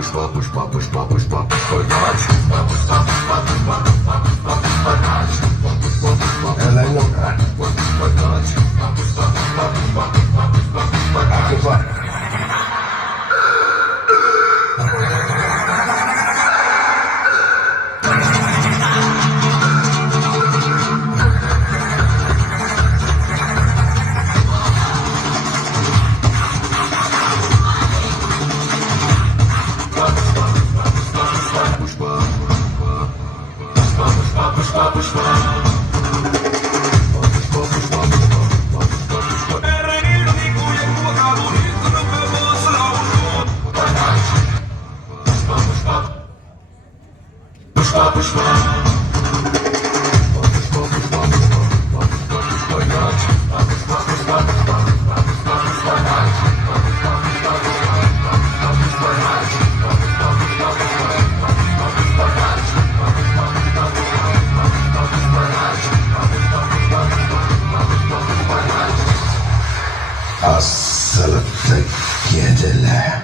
pushpa pushpa pushpa pushpa pushpa raj pushpa pushpa pushpa pushpa pushpa raj pushpa pushpa ela louca pushpa raj pushpa pushpa pushpa pushpa pushpa Asılıkta yediler.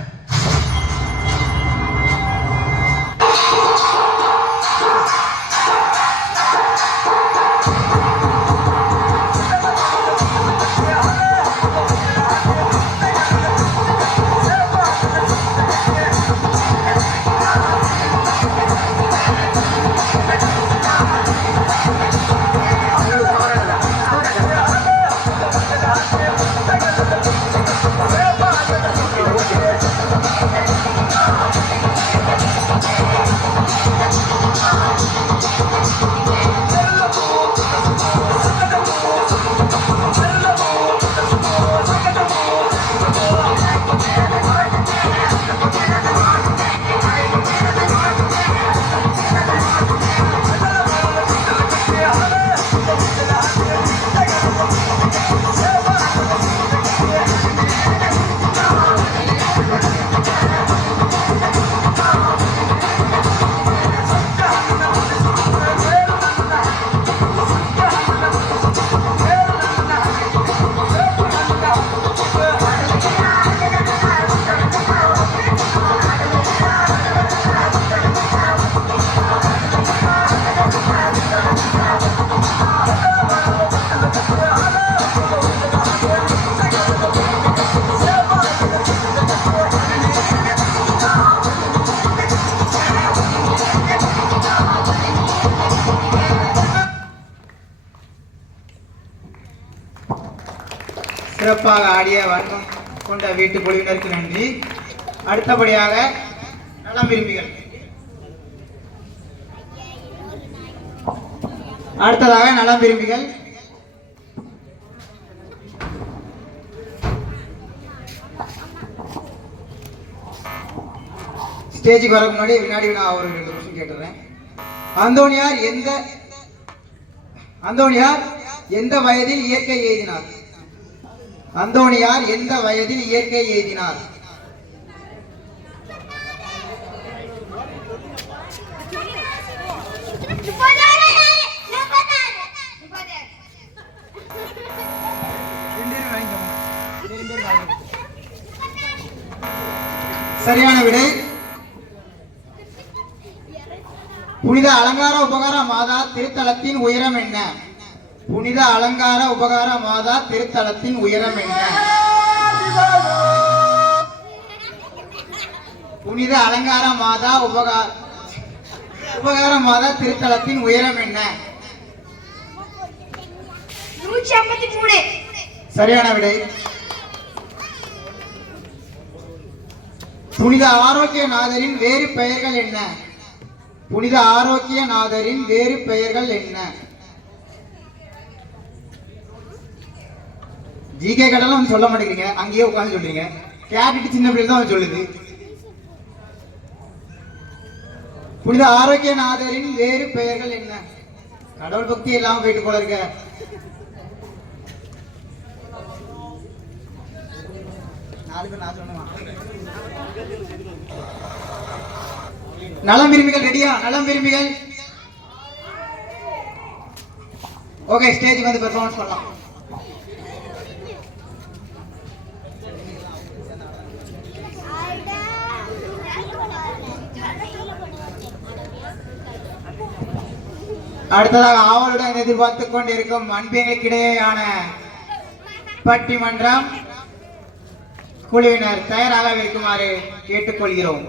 சிறப்பாக ஆடிய வணக்கம் கொண்ட வீட்டு குழுவினருக்கு நன்றி. அடுத்தபடியாக நலம் விரும்பிகள். அடுத்ததாக நலம் விரும்பிகள். ஸ்டேஜுக்கு வரக்கு முன்னாடி வினாடி வினா ஒரு 2 கொஸ்டின் கேட்டுறேன். அந்தோணியார் எந்த வயதில் இயற்கை எய்தினார்? அந்தோணியார் எந்த வயதில் இயற்கை எய்தினார்? சரியான விடை. புனித அலங்கார உபகார மாதா திருத்தலத்தின் உயரம் என்ன? புனித அலங்கார உபகார மாதா திருத்தலத்தின் உயரம் என்ன? புனித அலங்கார மாதா உபகார மாதா திருத்தலத்தின் உயரம் என்ன? 153. சரியான விடை. புனித ஆரோக்கியநாதரின் வேறு பெயர்கள் என்ன? புனித ஆரோக்கியநாதரின் வேறு பெயர்கள் என்ன? ஜிகே கடலாம் சொல்ல மாட்டேங்கிறீங்க, அங்கேயே உட்காந்து சொல்றீங்க. கேட்டுட்டு சின்ன பிள்ளை தான் சொல்லுது. புனித ஆரோக்கியநாதரின் வேறு பெயர்கள் என்ன? கடவுள் பக்தி எல்லாம் போயிட்டு போல இருக்க. நலம் விரும்பிகள் ரெடியா? நலம் விரும்பிகள் ஓகே, ஸ்டேஜ் வந்து பெர்ஃபார்மன்ஸ் பண்ணலாம். அடுத்ததாக ஆவலுடன் எதிர்பார்த்துக் கொண்டிருக்கும் அன்பியங்களுக்கிடையேயான பட்டிமன்றம் குழுவினர் தயாராக இருக்குமாறு கேட்டுக்கொள்கிறோம்.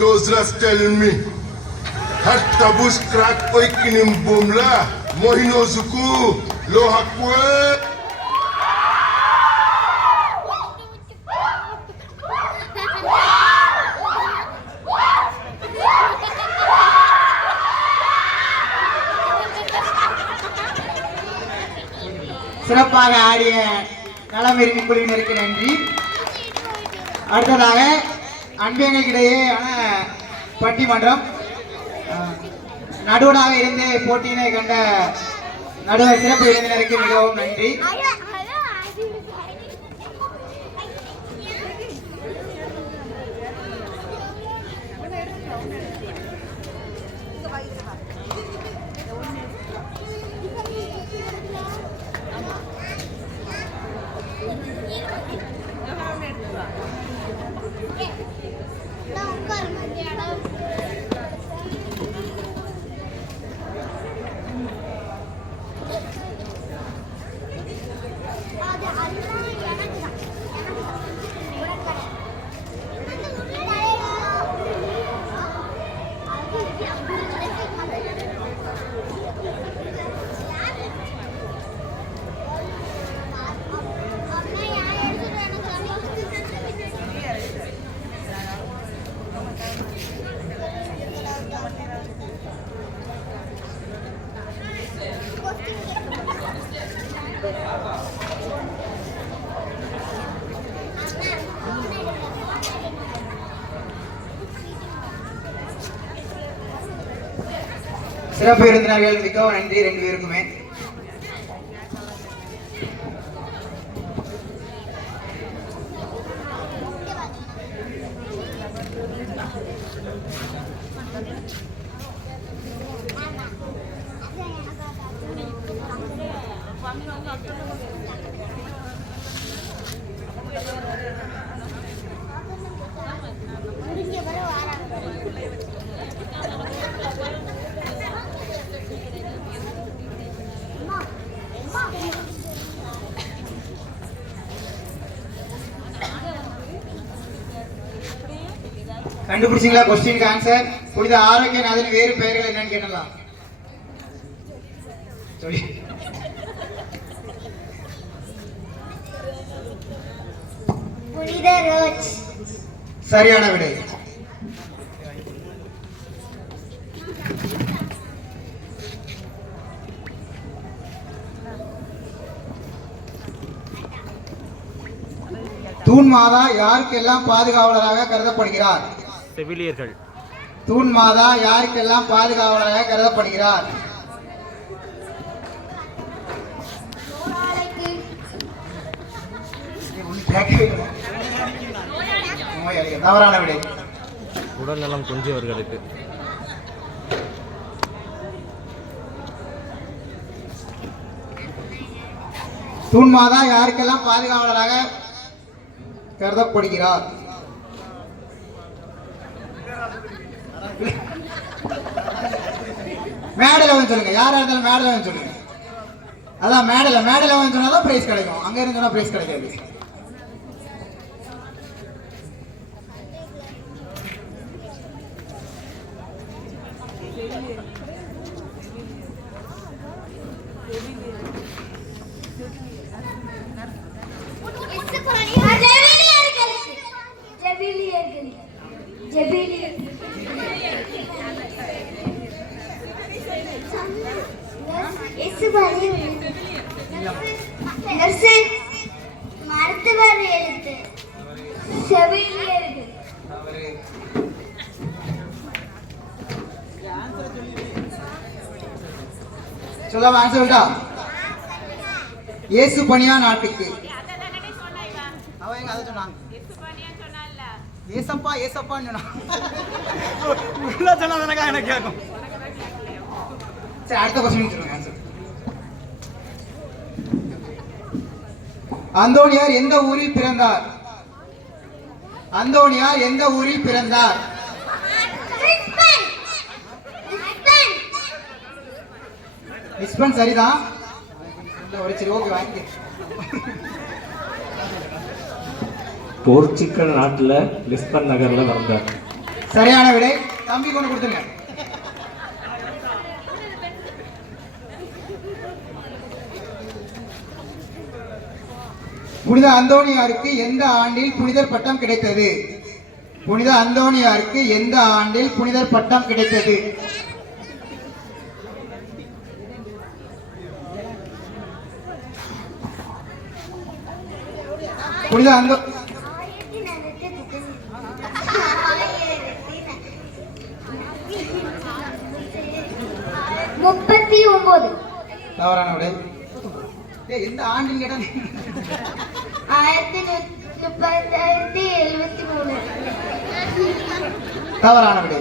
Dozras tell me, hatta bus crack oikinim bumla, mohino zuku, lohakwe. சிறப்பாக ஆடிய நலம் விரும்பி குழுவினருக்கு நன்றி. அடுத்ததாக அன்பியங்களுக்கிடையேயான பட்டிமன்றம் நடுவனாக இருந்து போட்டியினை கண்ட நடுவர் சிறப்பு விருந்தினருக்கு மிகவும் நன்றி. சிறப்பு விருந்தினர்கள் மிகவும் நன்றி 2 பேருக்குமே. கண்டுபிடிச்சிங்களா? கொஸ்டினுக்கு ஆன்சர். புனித ஆரோக்கியநாதன் வேறு பெயர்கள் என்னன்னு கேட்டலாம். சொல்லி புனித ரோஜ். சரியான விடை. தூண் மாதா யாருக்கெல்லாம் பாதுகாவலராக கருதப்படுகிறார்? செவிலியர்கள். தூண் மாதா யாருக்கெல்லாம் பாதுகாவலராக கருதப்படுகிறார்? தவறான விடை. உடல்நலம் குன்றியவர்களுக்கு. தூண் மாதா யாருக்கெல்லாம் பாதுகாவலராக கருதப்படுகிறார்? மேடல வந்து சொல்லுங்க. யாரா இருந்தாலும் மேடல வந்து சொல்லுங்க. அதான் மேடல வந்து சொன்னாதான் பிரைஸ் கிடைக்கும். அங்க இருந்து சொன்னா பிரைஸ் கிடைக்காது. மருத்துவர் எழுத்து. செவிலியர்கள். சொல்லாம ஆன்சர் விட்டா இயேசு பணியா நாட்டுக்கு. அவங்க அதை சொன்னாங்க. ஏசப்பா ஏசப்பான்னு சொன்னா எனக்கு கேட்கும். சரி, அடுத்த கொஸ்டின் சொல்லுங்க ஆன்சர். அந்தோனியார் எந்த ஊரில் பிறந்தார்? அந்தோனியார் எந்த ஊரில் பிறந்தார்? லிஸ்பன் சரிதான். ஒரு சரி, ஓகே, வாங்கி. போர்ச்சுகல் நாட்டுல லிஸ்பன் நகர்ல வந்தார். சரியான விடை. தம்பி கொண்டு கொடுத்துங்க. புனித அந்தோனியாருக்கு எந்த ஆண்டில் புனிதர் பட்டம் கிடைத்தது? புனித அந்தோனியாருக்கு எந்த ஆண்டில் புனிதர் பட்டம் கிடைத்தது? புனித அந்தோ 39. தவறான விடை. எந்த ஆண்டில் கேட்டா? 1973. தவறான விடை.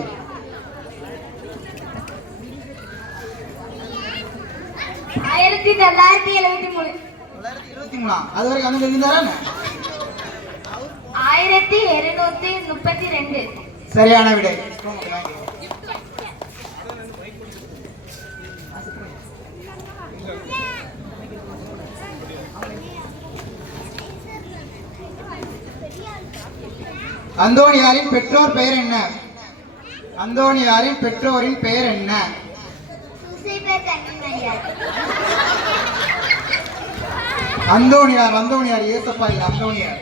1973. 923. அது வரைக்கும் அங்க இருந்தாரா? 1232. சரியான விடை. அந்தோனியாரின் பெற்றோர் பெயர் என்ன? அந்தோனியாரின் பெற்றோரின் பெயர் என்ன? அந்தோனியார். அந்தோனியார் ஏசப்பா இல்ல, அந்தோனியார்.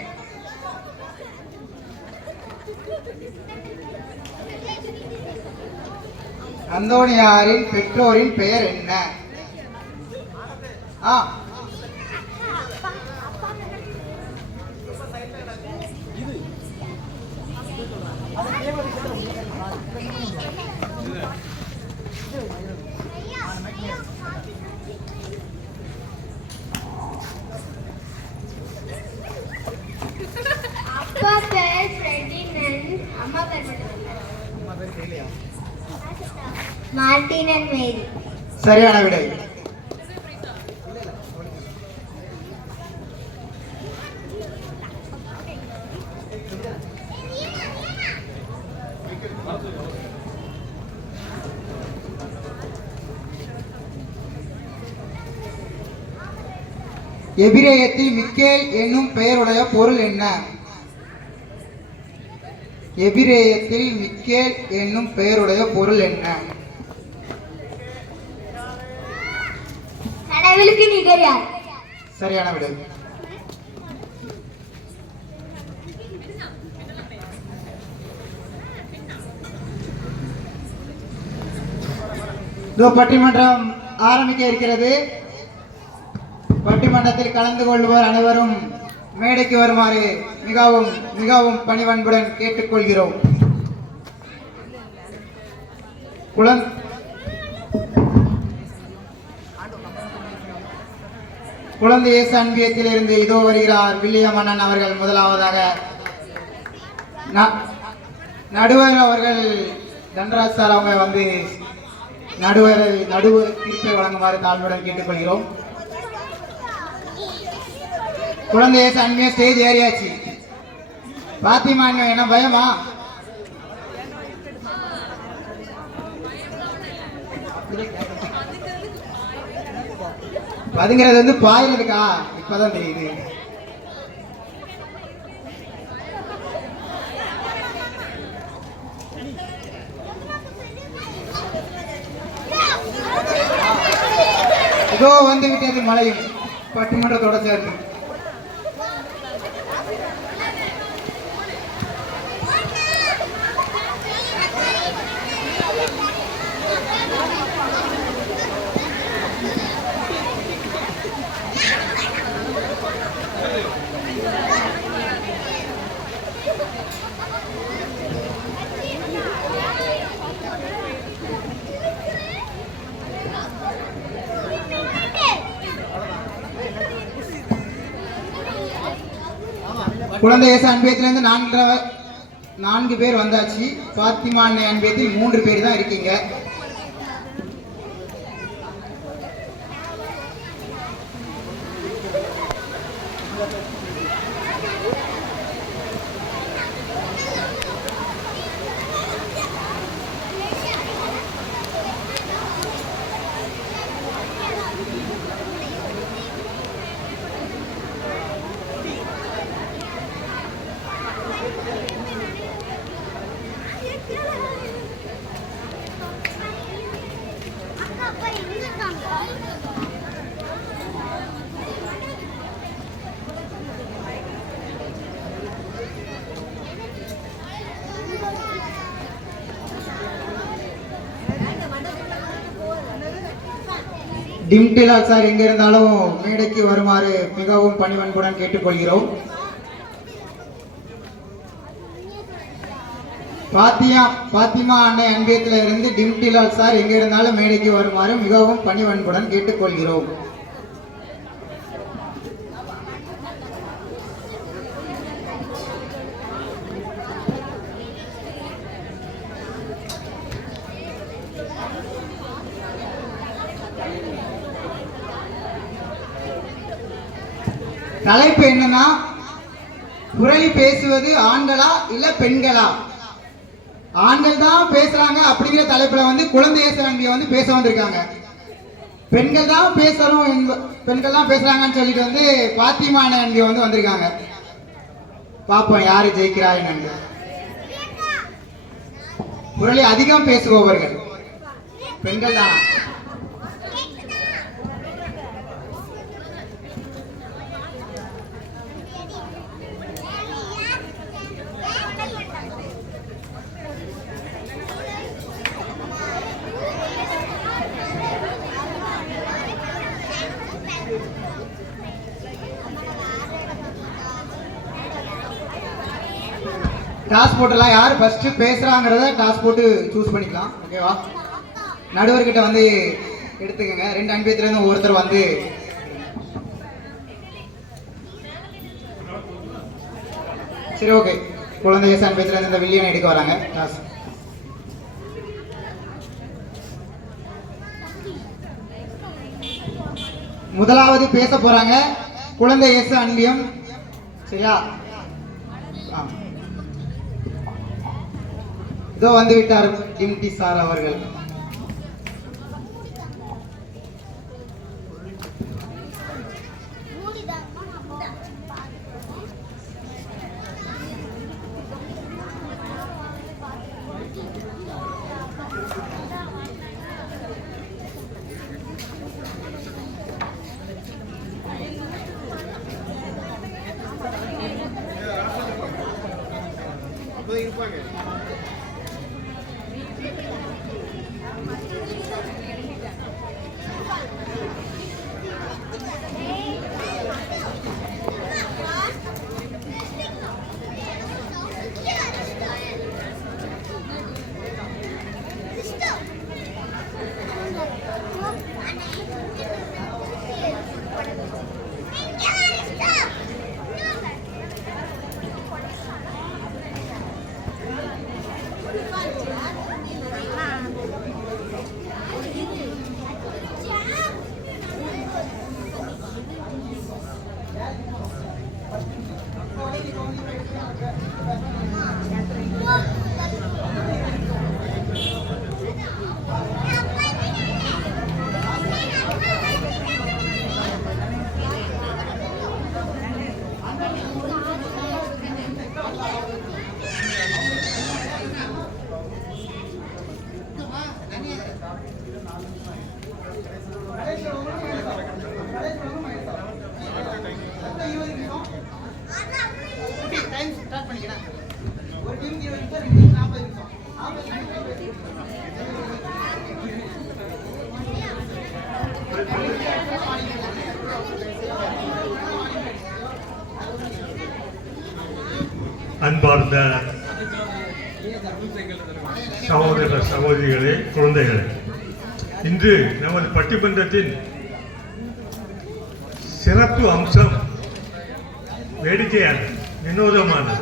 அந்தோனியாரின் பெற்றோரின் பெயர் என்ன? அம்மா பேர் மார்டின் அண்ட் மேரி. சரியான விடை. எபிரேயத்தில் மிக்கேல் என்னும் பெயருடைய பொருள் என்ன? எபிரேயத்தில் மிக்கேல் என்னும் பெயருடைய பொருள் என்ன? கடவுளுக்கு நிகர் யார்? சரியான விடை. இதோ பட்டிமன்றம் ஆரம்பிக்க இருக்கிறது. பட்டிமன்றத்தில் கலந்து கொள்வோர் அனைவரும் மேடைக்கு வருமாறு மிகவும் மிகவும் பணிவன்புடன் கேட்டுக்கொள்கிறோம். குழந்தை இயேசு அன்பியத்தில் இருந்து இதோ வருகிறார் வில்லியம் அண்ணன் அவர்கள். முதலாவதாக நடுவர் அவர்கள் தன்ராஜ் சார் அவங்க வந்து நடுவர் தீர்ப்பை வழங்குமாறு தாழ்வுடன் கேட்டுக்கொள்கிறோம். குழந்தை இயேசு அன்பிய ஸ்டேஜ் ஏறியாச்சு. பாத்திமா என்ன பயமா? பதுங்கிறது வந்து பாயிரதுக்கா? இப்பதான் தெரியுது. இதோ வந்து விட்டது மழையும் பட்டிமன்றத்தோட சேர்ந்து. குழந்தை இயேசு அன்பியத்திலிருந்து 4 பேர் வந்தாச்சு. பாத்திமா அன்னை அன்பியத்தில் 3 பேர் தான் இருக்கீங்க. டிம்டிலால் சார் எங்க இருந்தாலும் மேடைக்கு வருமாறு மிகவும் பணிவன்புடன் கேட்டுக்கொள்கிறோம். பாத்திமா அன்னை அன்பியத்தில் இருந்து டிம்டிலால் சார் எங்க இருந்தாலும் மேடைக்கு வருமாறு மிகவும் பணிவன்புடன் கேட்டுக்கொள்கிறோம். தலைப்பு என்னன்னா, குரலி பேசுவது ஆண்களா இல்ல பெண்களா? ஆண்கள் தான் பேசுறாங்க அப்படிங்கிற தலைப்புல வந்து குழந்தை இயேசு அன்பிய வந்து பேச வந்திருக்காங்க. பெண்கள் தான் பேசுறாங்கன்னு சொல்லிட்டு வந்து பாத்திமா அன்னை அன்பிய வந்து வந்திருக்காங்க. பாப்போம் யாரு ஜெயிக்கிறா என்னன்னு. குரலி அதிகம் பேசுபவர்கள் பெண்கள் தான். டாஸ் போட்டுலாம் யார் ஃபர்ஸ்ட் பேசுறாங்கிறத டாஸ் போட்டு சூஸ் பண்ணிக்கலாம். ஓகேவா? நடுவர்கிட்ட வந்து எடுத்துக்கங்க. 2 அன்பியத்துல இருந்து ஒருத்தர் வந்து சரி ஓகே. குழந்தை ஏசான் பேசுறது இந்த வில்லியனை எடுக்க வராங்க. டாஸ். முதலாவது பேச போறாங்க குழந்தை இயேசு அன்பியம். சரியா? இதோ வந்து விட்டார் டிம்டி சார் அவர்கள். அன்பார்ந்த சகோதர சகோதரிகளே, குழந்தைகளே, இன்று நமது பட்டிமன்றத்தின் சிறப்பு அம்சம் வேடிக்கையானது, வினோதமானது,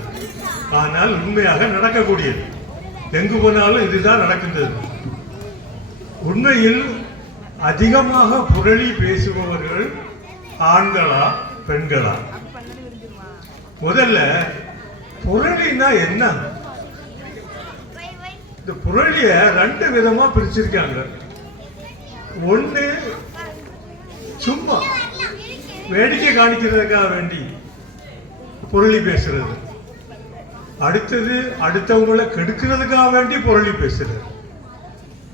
ஆனால் உண்மையாக நடக்கக்கூடியது. எங்கு போனாலும் இதுதான் நடக்கின்றது. உண்மையில் அதிகமாக புரளி பேசுபவர்கள் ஆண்களா பெண்களா? முதல்ல புரளினா என்ன? இந்த புரளிய ரெண்டு விதமா பிரிச்சிருக்காங்க. ஒண்ணு சும்மா வேடிக்கை காணிக்கிறதுக்காக வேண்டி புரளி பேசுறது, அடுத்தது அடுத்தவங்களை கெடுக்கிறதுக்காக வேண்டி புரளி பேசுறது.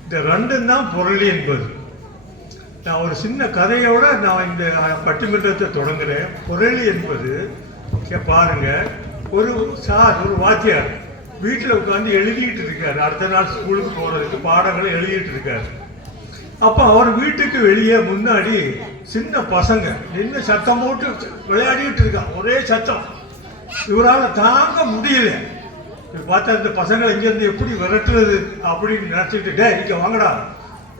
இந்த ரெண்டும் தான் புரளி என்பது. நான் ஒரு சின்ன கதையோட நான் இந்த பட்டிமன்றத்தை தொடங்குறேன். புரளி என்பது பாருங்க, ஒரு வாத்தியார் வீட்டில் உட்காந்து எழுதிட்டு இருக்காரு. அடுத்த நாள் ஸ்கூலுக்கு போறதுக்கு பாடங்களை எழுதிட்டு இருக்காரு. அப்ப அவர் வீட்டுக்கு வெளியே முன்னாடி சின்ன பசங்க நின்று சத்தம் போட்டு விளையாடிட்டு இருக்காங்க. ஒரே சத்தம், இவரால் தாங்க முடியல. பார்த்தா இந்த பசங்களை இங்கிருந்து எப்படி விரட்டுறது அப்படின்னு நினைச்சிட்டு, இங்க வாங்கடா,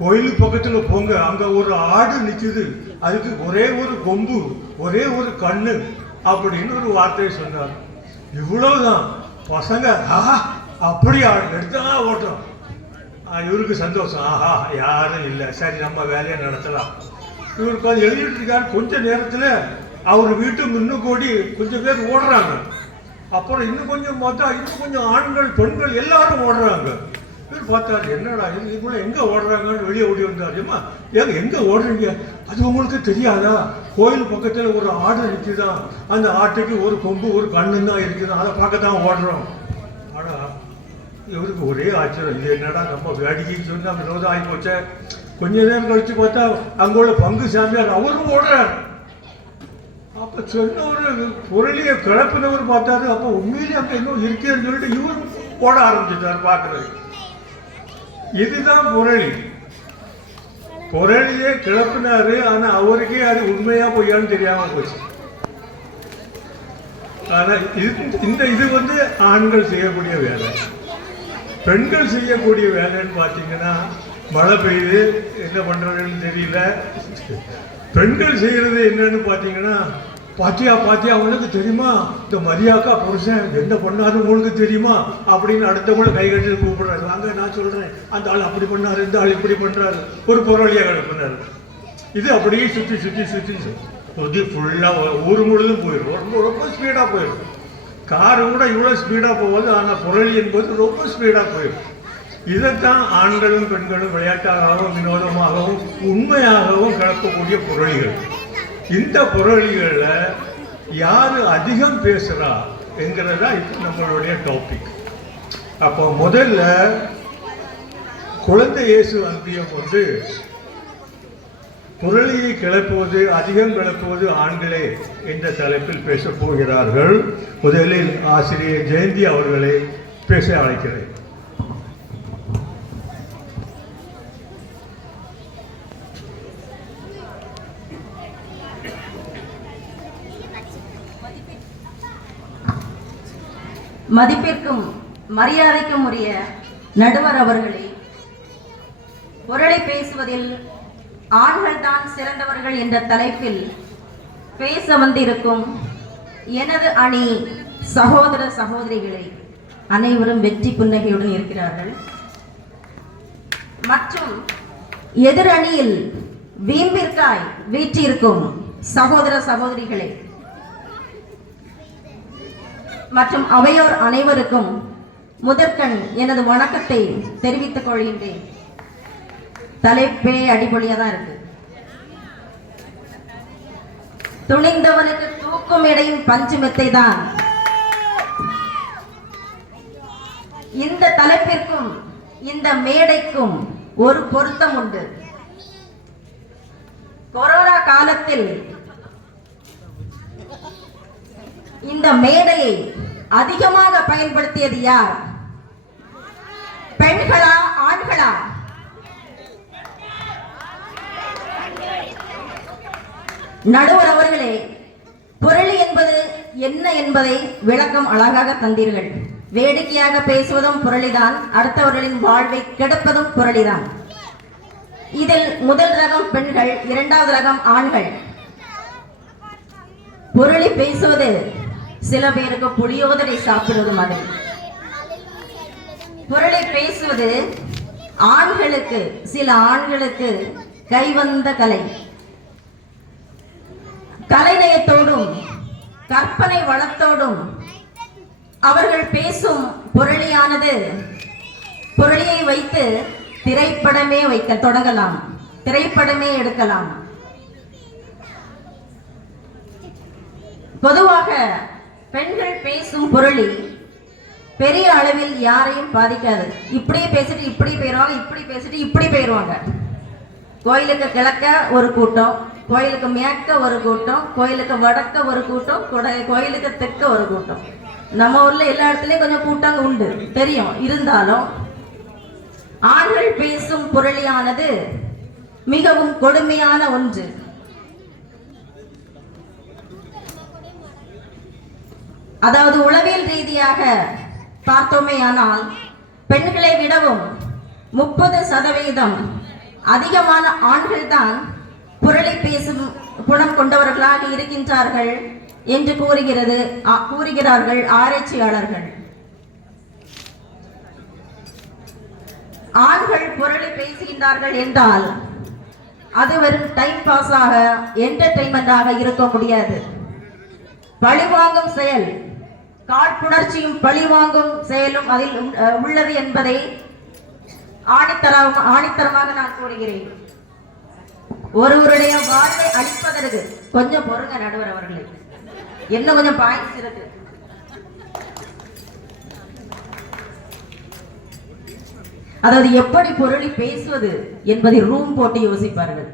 கோயில் பக்கத்துல போங்க, அங்க ஒரு ஆடு நிக்குது, அதுக்கு ஒரே ஒரு கொம்பு ஒரே ஒரு கண்ணு அப்படின்னு ஒரு வார்த்தையை சொன்னார். இவ்வளவுதான். பசங்க ஆஹா அப்படி ஆடு எடுத்தா ஓட்டுறோம். இவருக்கு சந்தோஷம், ஆஹா யாரும் இல்லை, சரி நம்ம வேலையை நடத்தலாம். இவருக்கு அது எழுதிட்டு இருக்காரு. கொஞ்ச நேரத்துல அவர் வீட்டு முன்னு கோடி கொஞ்சம் பேர் ஓடுறாங்க. அப்புறம் இன்னும் கொஞ்சம் பார்த்தா இன்னும் கொஞ்சம் ஆண்கள் பெண்கள் எல்லாரும் ஓடுறாங்க. இவர் பார்த்தாரு, என்னடா இதுக்குள்ள எங்க ஓடுறாங்கன்னு வெளியே ஓடி வந்தாரு. ஏமா ஏங்க எங்க ஓடுறீங்க? அது உங்களுக்கு தெரியாதா? கோயில் பக்கத்துல ஒரு ஆடு நிற்குதான், அந்த ஆட்டுக்கு ஒரு கொம்பு ஒரு கண்ணு தான் இருக்குதான், அதை பார்க்கத்தான் ஓடுறோம். ஆனா இவருக்கு ஒரே ஆச்சரியம், இது என்னடா நம்ம வேடிக்கைக்கு சொன்னா விரோதம் ஆகி போச்ச. கொஞ்ச நேரம் கழிச்சு பார்த்தா அங்க உள்ள பங்கு சாமியார் அவரும் ஓடுறாரு. அப்ப சொன்னவர் புரளிய கிளப்பினவர் பார்த்தாரு. அப்ப உண்மையிலே அங்க இன்னும் இருக்கேன்னு சொல்லிட்டு இவரும் ஓட ஆரம்பிச்சிட்டார் பார்க்கறது. இதுதான் புரளி. புரளியே கிளப்பினாரு, ஆனா அவருக்கே அது உண்மையா பொய்யான்னு தெரியாம போச்சு. ஆனா இது வந்து ஆண்கள் செய்யக்கூடிய வேலை. பெண்கள் செய்யக்கூடிய வேலைன்னு பார்த்தீங்கன்னா, மழை பெய்யுது என்ன பண்றதுன்னு தெரியல. பெண்கள் செய்யறது என்னன்னு பார்த்தீங்கன்னா, பாத்தியா உனக்கு தெரியுமா இந்த மரியாக்கா புருஷன் என்ன பண்ணாரு உங்களுக்கு தெரியுமா அப்படின்னு அடுத்தவங்களை கை கட்டி கூப்பிடுறாரு. வாங்க நான் சொல்றேன், அந்த ஆள் அப்படி பண்ணாரு, இந்த ஆள் இப்படி பண்றாரு, ஒரு பொருளியாக பண்ணாரு. இது அப்படியே சுற்றி ஃபுல்லாக ஊர் முழுதும் போயிடும். ரொம்ப ஸ்பீடாக போயிடும். காரு கூட இவ்வளோ ஸ்பீடாக போகாது, ஆனால் புரளி என்பது ரொம்ப ஸ்பீடாக போயிடும். இதைத்தான் ஆண்களும் பெண்களும் விளையாட்டாகவும் வினோதமாகவும் உண்மையாகவும் கலக்கக்கூடிய புரளிகள். இந்த புரளிகளில் யார் அதிகம் பேசுகிறா என்கிறதா இப்போ நம்மளுடைய டாபிக். அப்போ முதல்ல குழந்தை இயேசு அன்பியம் புரளியை கிளப்புவது, அதிகம் கிளப்புவது ஆண்களே என்ற தலைப்பில் பேசப் போகிறார்கள். முதலில் ஆசிரியர் ஜெயந்தி அவர்களை பேச அழைக்கிறேன். மதிப்பிற்கும் மரியாதைக்கும் உரிய நடுவர் அவர்களே, புரளி பேசுவதில் ஆண்கள் தான் சிறந்தவர்கள் என்ற தலைப்பில் பேச வந்திருக்கும் எனது அணி சகோதர சகோதரிகளை அனைவரும் வெற்றி புன்னகையுடன் இருக்கிறார்கள். மற்றும் எதிர் அணியில் வீம்பிற்காய் வீற்றிருக்கும் சகோதர சகோதரிகளை மற்றும் அவையோர் அனைவருக்கும் முதற்கண் எனது வணக்கத்தை தெரிவித்துக் கொள்கின்றேன். தலைப்பே அடிப்படையா தான் இருக்கு. துணிந்தவனுக்கு தூக்கும் இடையும் பஞ்சு மெத்தை தான். இந்த தலைப்பிற்கும் இந்த மேடைக்கும் ஒரு பொருத்தம் உண்டு. கொரோனா காலத்தில் இந்த மேடையை அதிகமாக பயன்படுத்தியது யார்? பெண்களா ஆண்களா? நடுவர் அவர்களே, புரளி என்பது என்ன என்பதை விளக்கம் அழகாக தந்தீர்கள். வேடிக்கையாக பேசுவதும் புரளிதான், அடுத்தவர்களின் வாழ்வை கெடுப்பதும் புரளிதான். இதில் முதல் ரகம் பெண்கள், இரண்டாவது ரகம் ஆண்கள். புரளி பேசுவது சில பேருக்கு புளியோதரை சாப்பிடுவது மாதிரி. புரளி பேசுவது ஆண்களுக்கு, சில ஆண்களுக்கு கைவந்த கலை. கலைநயத்தோடும் கற்பனை வளத்தோடும் அவர்கள் பேசும் புரளியானது, புரளியை வைத்து திரைப்படமே வைக்க தொடங்கலாம், திரைப்படமே எடுக்கலாம். பொதுவாக பெண்கள் பேசும் புரளி பெரிய அளவில் யாரையும் பாதிக்காது. இப்படியே பேசிட்டு இப்படி போயிடுவாங்க, இப்படி பேசிட்டு இப்படி போயிடுவாங்க. கோயிலுக்கு கிழக்க ஒரு கூட்டம், கோயிலுக்கு மேற்க ஒரு கூட்டம், கோயிலுக்கு வடக்க ஒரு கூட்டம், கோயிலுக்கு தெற்க ஒரு கூட்டம். நம்ம ஊர்ல எல்லா இடத்துலயும் கொஞ்சம் கூட்டம் உண்டு தெரியும். இருந்தாலும் ஆண்கள் பேசும் புரளியானது மிகவும் கொடுமையான ஒன்று. அதாவது உளவியல் ரீதியாக பார்த்தோமே ஆனால் பெண்களை விடவும் 30% அதிகமான ஆண்கள் தான் புரளி பேசும் குணம் கொண்டவர்களாக இருக்கின்றார்கள் என்று கூறுகிறார்கள் ஆராய்ச்சியாளர்கள். ஆண்கள் புரளி பேசுகின்றார்கள் என்றால் அது வெறும் டைம் பாஸாக, என்டர்டெயின்மெண்டாக இருக்க முடியாது. பழிவாங்கும் செயல், காழ்ப்புணர்ச்சியும் பழிவாங்கும் செயலும் அதில் உள்ளது என்பதை ஆணித்தரமாக நான் கூறுகிறேன். ஒருவருடைய வாழ்வை அழிப்பதற்கு கொஞ்சம் பொறுங்க நடுவர் அவர்களே, என்ன கொஞ்சம் பாயிண்ட்ஸ் இருக்கு. அதாவது எப்படி புரளி பேசுவது என்பதை ரூம் போட்டு யோசிப்பார்கள்.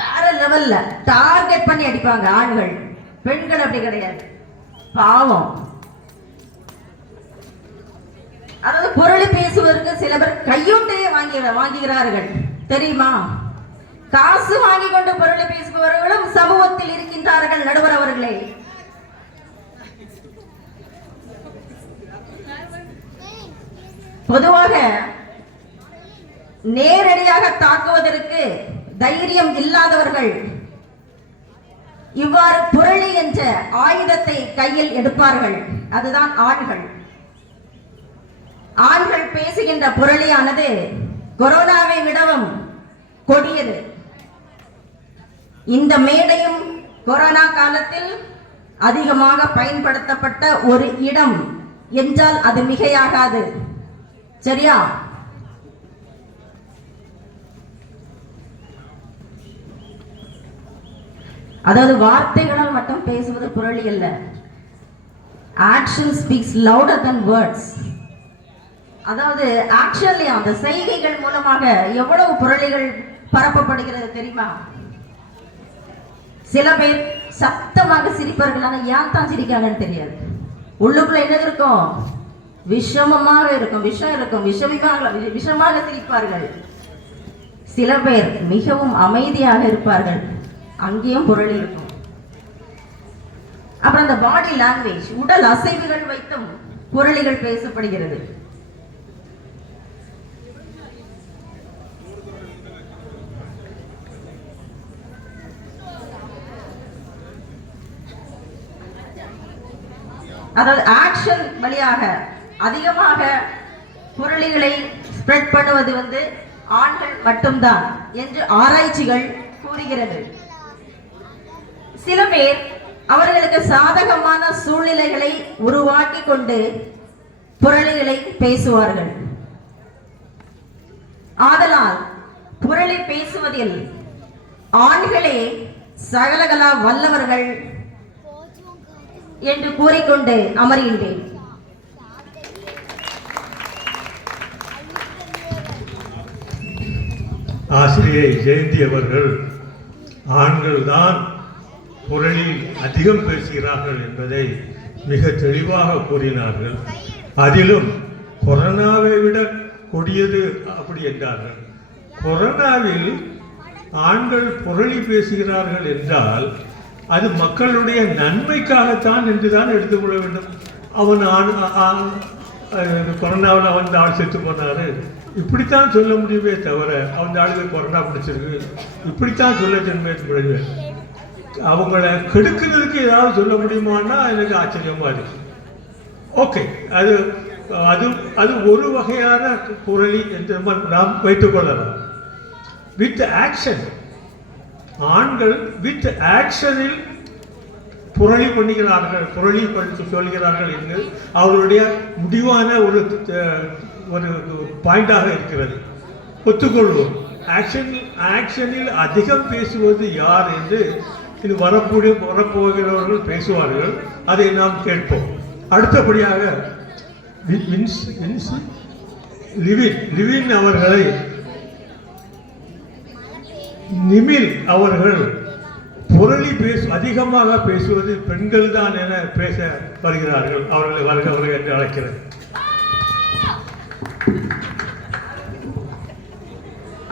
வேற லெவல்ல டார்கெட் பண்ணி அடிப்பாங்க ஆண்கள். பெண்கள் அப்படி கிடையாது, பாவம். அதாவது புரளி பேசுவதற்கு சில பேர் கையூட்டையே வாங்குகிறார்கள் தெரியுமா? காசு வாங்கி கொண்டு புரளி பேசுபவர்களும் சமூகத்தில் இருக்கின்றார்கள் நடுவர் அவர்களே. பொதுவாக நேரடியாக தாக்குவதற்கு தைரியம் இல்லாதவர்கள் இவ்வாறு புரளி என்ற ஆயுதத்தை கையில் எடுப்பார்கள். அதுதான் ஆண்கள். ஆண்கள் பேசுகின்ற புரளியானது கொரோனாவை விடவும் கொடியது. இந்த மேடையும் கொரோனா காலத்தில் அதிகமாக பயன்படுத்தப்பட்ட ஒரு இடம் என்றால் அது மிகையாகாது. சரியா? அதாவது வார்த்தைகளால் மட்டும் பேசுவது புரளி அல்ல. Action speaks louder than words. அதாவது ஆக்சுவலி அந்த செய்கைகள் மூலமாக எவ்வளவு புரளிகள் பரப்பப்படுகிறது தெரியுமா? சில பேர் சத்தமாக சிரிப்பார்கள், ஆனால் ஏன் தான் சிரிக்காங்கன்னு தெரியாது. உள்ளுக்குள்ள என்ன இருக்கும்? விஷமமாக இருக்கும், விஷம் இருக்கும், விஷமாக சிரிப்பார்கள். சில பேர் மிகவும் அமைதியாக இருப்பார்கள், அங்கேயும் புரளி இருக்கும். அப்புறம் அந்த பாடி லாங்குவேஜ், உடல் அசைவுகள் வைத்தும் புரளிகள் பேசப்படுகிறது. அதாவது ஆக்ஷன் வழியாக அதிகமாக புரளிகளை ஸ்ப்ரெட் பண்ணுவது ஆண்கள் மட்டும்தான் என்று ஆராய்ச்சிகள் கூறுகிறது. சில பேர் அவர்களுக்கு சாதகமான சூழ்நிலைகளை உருவாக்கி கொண்டு புரளிகளை பேசுவார்கள். ஆதலால் புரளி பேசுவதில் ஆண்களே சகலகலா வல்லவர்கள் என்று கூறிக்கொண்டு அமர்கின்றேன். ஆசிரியை ஜெயந்தி அவர்கள் ஆண்கள் தான் புரளில் அதிகம் பேசுகிறார்கள் என்பதை மிக தெளிவாக கூறினார்கள். அதிலும் கொரோனாவை விட கொடியது அப்படி என்றார்கள். கொரோனாவில் ஆண்கள் புரளி பேசுகிறார்கள் என்றால் அது மக்களுடைய நன்மைக்காகத்தான் என்றுதான் எடுத்துக்கொள்ள வேண்டும். அவன் கொரோனாவில் அவன் ஆள் செத்து போனாரு இப்படித்தான் சொல்ல முடியுமே தவிர அவன் ஆளுக்கு கொரோனா பிடிச்சிருக்கு இப்படித்தான் சொல்ல முடியுமே. அவங்கள கெடுக்கிறதுக்கு ஏதாவது சொல்ல முடியுமான்னா எனக்கு ஆச்சரியமா இருக்கு. ஓகே, அது அது அது ஒரு வகையான புரளி என்று நாம் வைத்துக் கொள்ளலாம். வித் ஆக்ஷன், ஆண்கள் வித் ஆக்ஷனில் புரளி பண்ணுகிறார்கள், புரளி சொல்கிறார்கள் என்று அவருடைய முடிவான ஒரு பாயிண்டாக இருக்கிறது. ஒத்துக்கொள்வோம். ஆக்ஷனில் அதிகம் பேசுவது யார் என்று இது வரப்போகிறவர்கள் பேசுவார்கள். அதை நாம் கேட்போம். அடுத்தபடியாக லிவின் அவர்களை நிமில் அவர்கள் புரளி அதிகமாக பேசுவது பெண்கள் தான் என பேச வருகிறார்கள். அவர்களை வருகிறவர்கள் என்று அழைக்கிறேன்.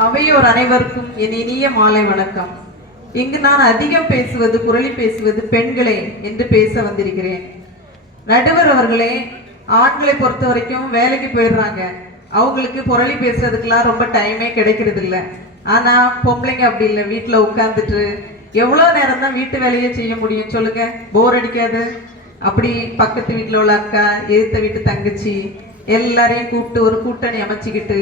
அவையோர் அனைவருக்கும் என் இனிய மாலை வணக்கம். இங்கு நான் அதிகம் பேசுவது புரளி பேசுவது பெண்களே என்று பேச வந்திருக்கிறேன். நடுவர் அவர்களே, ஆண்களை பொறுத்த வரைக்கும் வேலைக்கு போயிடுறாங்க, அவங்களுக்கு புரளி பேசுறதுக்கெல்லாம் ரொம்ப டைமே கிடைக்கிறது இல்லை. ஆனா பொம்பளைங்க அப்படி இல்லை, வீட்டில் உட்காந்துட்டு எவ்வளோ நேரம் தான் வீட்டு வேலையே செய்ய முடியும் சொல்லுங்க? போர் அடிக்காது? அப்படி பக்கத்து வீட்டில் உள்ள அக்கா, எதிர்த்த வீட்டு தங்கச்சி எல்லாரையும் கூப்பிட்டு ஒரு கூட்டணி அமைச்சிக்கிட்டு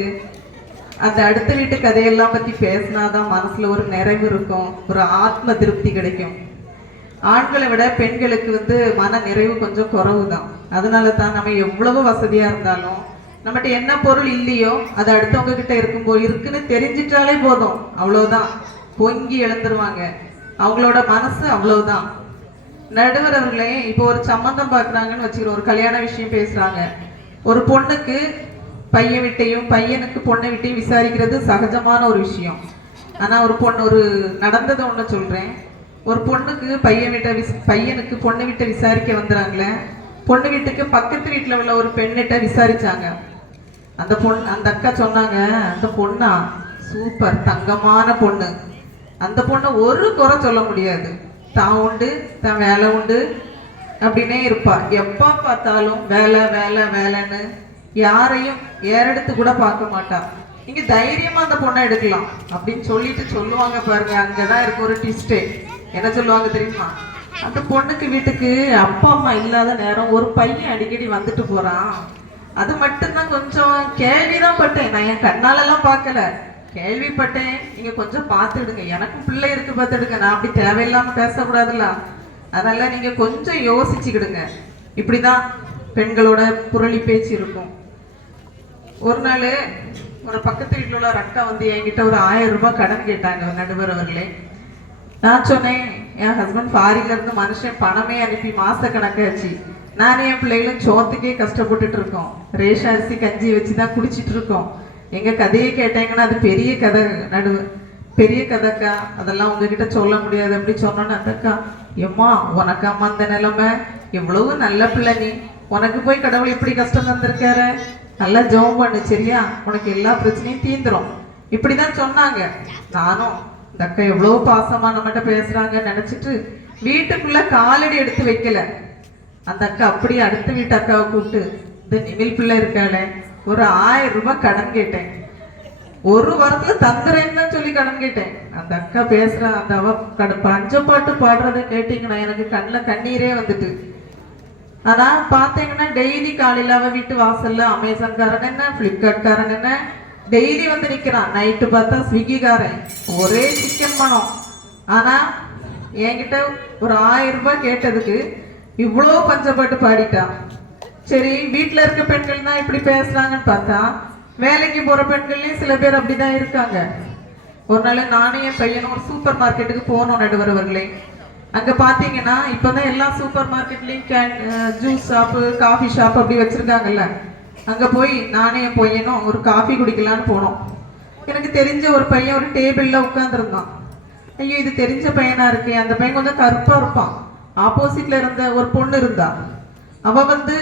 அந்த அடுத்த வீட்டு கதையெல்லாம் பற்றி பேசினாதான் மனசுல ஒரு நிறைவு இருக்கும், ஒரு ஆத்ம திருப்தி கிடைக்கும். ஆண்களை விட பெண்களுக்கு மன நிறைவு கொஞ்சம் குறவு தான். அதனால தான் நம்ம எவ்வளவு வசதியா இருந்தாலும் நம்மகிட்ட என்ன பொருள் இல்லையோ அது அடுத்தவங்க கிட்ட இருக்குன்னு தெரிஞ்சிட்டாலே போதும், அவ்வளவுதான், பொங்கி எழுந்துருவாங்க. அவங்களோட மனசு அவ்வளவுதான். நடுவர் அவர்களே, இப்போ ஒரு சம்பந்தம் பார்க்குறாங்கன்னு வச்சுக்கிறோம், ஒரு கல்யாண விஷயம் பேசுறாங்க. ஒரு பொண்ணுக்கு பையன் விட்டையும் பையனுக்கு பொண்ணை விட்டையும் விசாரிக்கிறது சகஜமான ஒரு விஷயம். ஆனால் ஒரு நடந்ததை ஒன்று சொல்கிறேன். ஒரு பொண்ணுக்கு பையனுக்கு பொண்ணு வீட்டை விசாரிக்க வந்துறாங்களே, பொண்ணு வீட்டுக்கு பக்கத்து வீட்டில் உள்ள ஒரு பெண்ணிட்ட விசாரிச்சாங்க. அந்த அக்கா சொன்னாங்க, அந்த பொண்ணா சூப்பர் தங்கமான பொண்ணு, அந்த பொண்ணை ஒரு குறை சொல்ல முடியாது, தான் உண்டு தான் வேலை உண்டு அப்படின்னே இருப்பா, எப்போ பார்த்தாலும் வேலை வேலை வேலைன்னு யாரையும் ஏறெடுத்து கூட பார்க்க மாட்டா. நீங்க தைரியமா அந்த பொண்ணை எடுக்கலாம் அப்படின்னு சொல்லிட்டு சொல்லுவாங்க பாருங்க. அங்கதான் இருக்கு ஒரு ட்விஸ்டே. என்ன சொல்லுவாங்க தெரியுமா? அந்த பொண்ணுக்கு வீட்டுக்கு அப்பா அம்மா இல்லாத நேரம் ஒரு பையன் அடிக்கடி வந்துட்டு போறான். அது மட்டும்தான் கொஞ்சம் கேள்விதான் பட்டேன், நான் என் கண்ணாலெல்லாம் பார்க்கல, கேள்விப்பட்டேன். நீங்க கொஞ்சம் பார்த்துடுங்க, எனக்கும் பிள்ளை இருக்கு பார்த்துடுங்க, நான் அப்படி தேவையில்லாம பேசக்கூடாதுல்ல, அதனால நீங்க கொஞ்சம் யோசிச்சுக்கிடுங்க. இப்படிதான் பெண்களோட புரளி பேச்சு இருக்கும். ஒரு நாள் ஒரு பக்கத்து வீட்டில் உள்ள ஒரு அக்கா வந்து என்கிட்ட ஒரு 1000 ரூபாய் கடன் கேட்டாங்க நடுவர் அவர்களே. நான் சொன்னேன், என் ஹஸ்பண்ட் ஃபாரின்ல இருந்து மனுஷன் பணமே அனுப்பி மாச கணக்காச்சு, நானே என் பிள்ளைகளும் சோத்துக்கே கஷ்டப்பட்டுட்டு இருக்கோம், ரேஷன் அரிசி கஞ்சி வச்சுதான் குடிச்சிட்டு இருக்கோம். எங்க கதையை கேட்டீங்கன்னா அது பெரிய கதை, பெரிய கதைக்கா, அதெல்லாம் உங்ககிட்ட சொல்ல முடியாது அப்படி சொன்னோன்னு அந்த அக்கா, எம்மா உனக்கு அம்மா அந்த நிலைமை, எவ்வளவு நல்ல பிள்ளை நீ, உனக்கு போய் கடவுள் இப்படி கஷ்டம் தந்திருக்காரு, நல்லா ஜெபம் பண்ணு சரியா, உனக்கு எல்லா பிரச்சனையும் தீந்துரும், இப்படிதான் சொன்னாங்க. நானும் இந்த அக்கா எவ்வளவு பாசமா நம்மகிட்ட பேசுறாங்கன்னு நினைச்சிட்டு வீட்டுக்குள்ள காலடி எடுத்து வைக்கல. அந்த அக்கா அப்படியே அடுத்த வீட்டு அக்காவை கூப்பிட்டு, இந்த நிமில் பிள்ளை இருக்காளே, ஒரு 1000 ரூபாய் கடன் கேட்டேன், ஒரு வாரத்துல தந்துறேன்னு சொல்லி கடன் கேட்டேன். அந்த அக்கா பேசுற அந்த அவ பஞ்சப்பாட்டு பாடுறதை கேட்டீங்கன்னா எனக்கு கண்ணில் கண்ணீரே வந்துட்டு. ஆனா பாத்தீங்கன்னா டெய்லி காலையில அவ வீட்டு வாசல்ல அமேசான்காரன் என்ன, பிளிப்கார்ட்காரன் என்ன டெய்லி வந்து நிக்கிறான். நைட்டு பார்த்தா ஸ்விக்கிக்காரன், ஒரே சிக்கன் பணம். ஆனா என்கிட்ட ஒரு 1000 ரூபாய் கேட்டதுக்கு இவ்வளோ பஞ்சப்பாட்டு பாடிட்டான். சரி, வீட்டுல இருக்க பெண்கள் தான் இப்படி பேசுறாங்கன்னு பார்த்தா வேலைக்கு போற பெண்கள்லயும் சில பேர் அப்படிதான் இருக்காங்க. ஒரு நாள் நானும் என் பையனும் ஒரு சூப்பர் மார்க்கெட்டுக்கு போனோம் நடுவர் அவர்களே. அங்க பாத்தீங்கன்னா இப்பதான் எல்லா சூப்பர் மார்க்கெட்லயும் ஜூஸ் ஷாப்பு, காஃபி ஷாப் அப்படி வச்சிருக்காங்கல்ல. அங்க போய் நானே என் பையனும் ஒரு காஃபி குடிக்கலான்னு போனோம். எனக்கு தெரிஞ்ச ஒரு பையன் ஒரு டேபிள்ல உட்கார்ந்துருந்தான். ஐயோ இது தெரிஞ்ச பையனா இருக்கு, அந்த பையன் கொஞ்சம் கருப்பா இருப்பான். ஆப்போசிட்ல இருந்த ஒரு பொண்ணு இருந்தா, அவ வந்து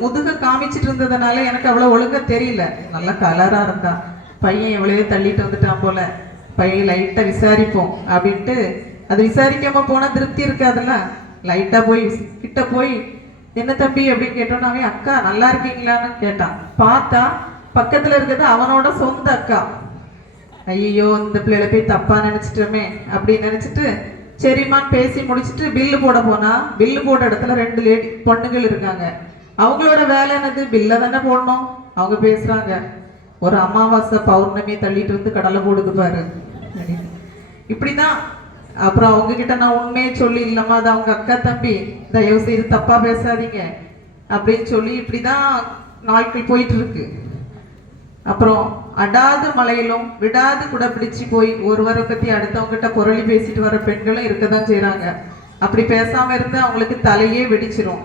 முதுக காமிச்சிட்டு இருந்ததுனால எனக்கு அவ்வளவு ஒழுங்கா தெரியல, நல்லா கலரா இருந்தா. பையன் எவ்வளவோ தள்ளிட்டு வந்துட்டான் போல, பையன் லைட்டா விசாரிப்போம் அப்படின்ட்டு, அது விசாரிக்காம போனா திருப்தி இருக்காதுல்ல, லைட்டா போய் கிட்ட போய் என்ன தம்பி அப்படின்னு கேட்டோன்னா அவன் அக்கா நல்லா இருக்கீங்களான்னு கேட்டான். பார்த்தா பக்கத்துல இருக்கிறது அவனோட சொந்த அக்கா. ஐயோ இந்த பிள்ளைகளை போய் தப்பா நினைச்சிட்டோமே அப்படின்னு நினைச்சிட்டு சரிம்மான்னு பேசி முடிச்சுட்டு பில்லு போட போனா, பில்லு போட இடத்துல 2 பொண்ணுகள் இருக்காங்க. அவங்களோட வேலை என்னது, பில்ல தானே போடணும். அவங்க பேசுறாங்க, ஒரு அமாவாசை பௌர்ணமி தள்ளிட்டு வந்து கடலை போடுது பாரு இப்படிதான். அப்புறம் அவங்க கிட்ட நான் உண்மையே சொல்லி, இல்லம்மா அது அவங்க அக்கா தம்பி, தயவு செய்து தப்பா பேசாதீங்க அப்படின்னு சொல்லி இப்படிதான் நாட்கள் போயிட்டு இருக்கு. அப்புறம் அடாது மலையிலும் விடாது கூட பிடிச்சு போய் ஒருவரை பத்தி அடுத்தவங்க கிட்ட புரளி பேசிட்டு வர பெண்களும் இருக்கதான் செய்யறாங்க. அப்படி பேசாம இருந்து அவங்களுக்கு தலையே வெடிச்சிரும்.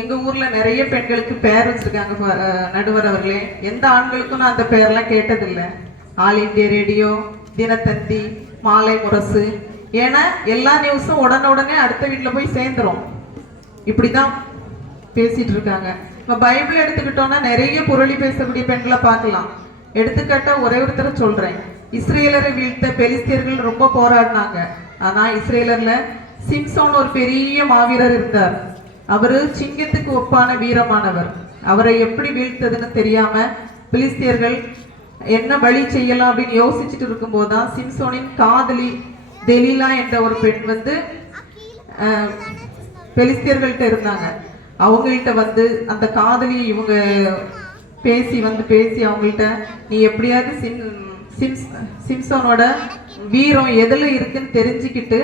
எங்க ஊர்ல நிறைய பெண்களுக்கு பேர் வச்சிருக்காங்க நடுவர் அவர்களே. எந்த ஆண்களுக்கும் நான் அந்த பேர்லாம் கேட்டதில்லை. ஆல் இந்தியா ரேடியோ, தினத்தந்தி, மாலை முரசு, ஏன்னா எல்லா நியூஸும் உடனே அடுத்த வீட்டுல போய் சேர்ந்துரும். இப்படிதான் பேசிட்டு இருக்காங்க. இப்ப பைபிள் எடுத்துக்கிட்டோம்னா நிறைய புரளி பேசக்கூடிய பெண்களை பார்க்கலாம். எடுத்துக்காட்டா ஒரே ஒருத்தர சொல்றேன். இஸ்ரேலரை வீழ்த்த பெலிஸ்தியர்கள் ரொம்ப போராடினாங்க. ஆனா இஸ்ரேலர்ல சிம்சோன் ஒரு பெரிய மாவீரர் இருந்தார். அவரு சிங்கத்துக்கு ஒப்பான வீரமானவர். அவரை எப்படி வீழ்த்ததுன்னு தெரியாம பெலிஸ்தியர்கள் என்ன வழி செய்யலாம் அப்படின்னு யோசிச்சுட்டு இருக்கும் போதுதான் சிம்சோனின் காதலி தெலீலா என்ற ஒரு பெண் வந்து பெலிஸ்தியர்கள்ட்ட இருந்தாங்க. அவங்கள்ட்ட வந்து அந்த காதலியை இவங்க பேசி அவங்கள்ட்ட, நீ எப்படியாவது சிம்சோனோட வீரம் எதுல இருக்குன்னு தெரிஞ்சுக்கிட்டு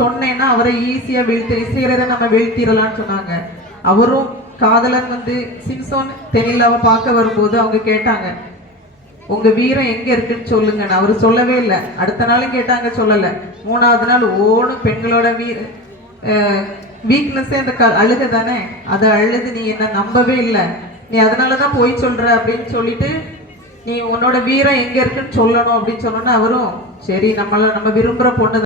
சொன்னேன்னா அவரை ஈஸியா இஸ்ரேலரை நம்ம வீழ்த்திடலாம்னு சொன்னாங்க. அவரும் காதலன் வந்து சிம்சோன் தெலீலாவை பார்க்க வரும்போது அவங்க கேட்டாங்க, உங்க வீரம் எங்க இருக்குன்னு சொல்லுங்க. அவரு சொல்லவே இல்லை. அடுத்த நாளும் கேட்டாங்க, சொல்லல. 3வது நாள் ஓடு பெண்களோட வீக்னஸே அந்த அழுக தானே, அதை அழுது நீ என்ன நம்பவே இல்லை, நீ அதனாலதான் போய் சொல்ற அப்படின்னு சொல்லிட்டு நீ உன்னோட வீரம் எங்க இருக்குன்னு சொல்லணும் அப்படின்னு சொன்னோன்னா அவரும் சரி நம்ம விரும்புற பொண்ணு